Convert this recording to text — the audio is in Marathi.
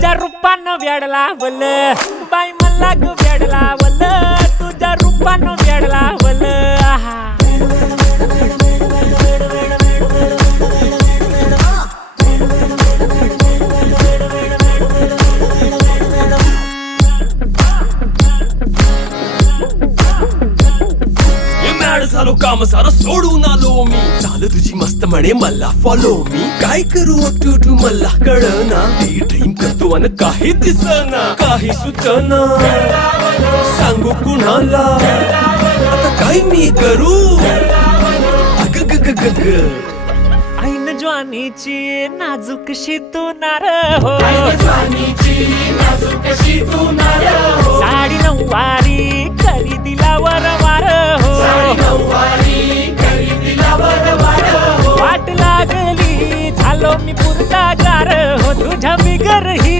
तुझ्या रूपानं वेड लावल बाई मला ग वेड लावल तुझ्या रूपानं वेड लावल आहा झालो काम सारं सोडून आलो मी चाल तुझी मस्त म्हणे मला फॉलो मी काय करू टू मला कळना ती ड्रीम करतो अन काही दिसना काही सुचना सांगू कुणाला आता काय मी करू अग ग ग ग ग ऐन ज्वानीची नाजूकशी तू नार हो साडी नऊवारी करी दिला वरवार हो वाट लागली झालो मी पुरता गार हो तुझ्या बिगर ही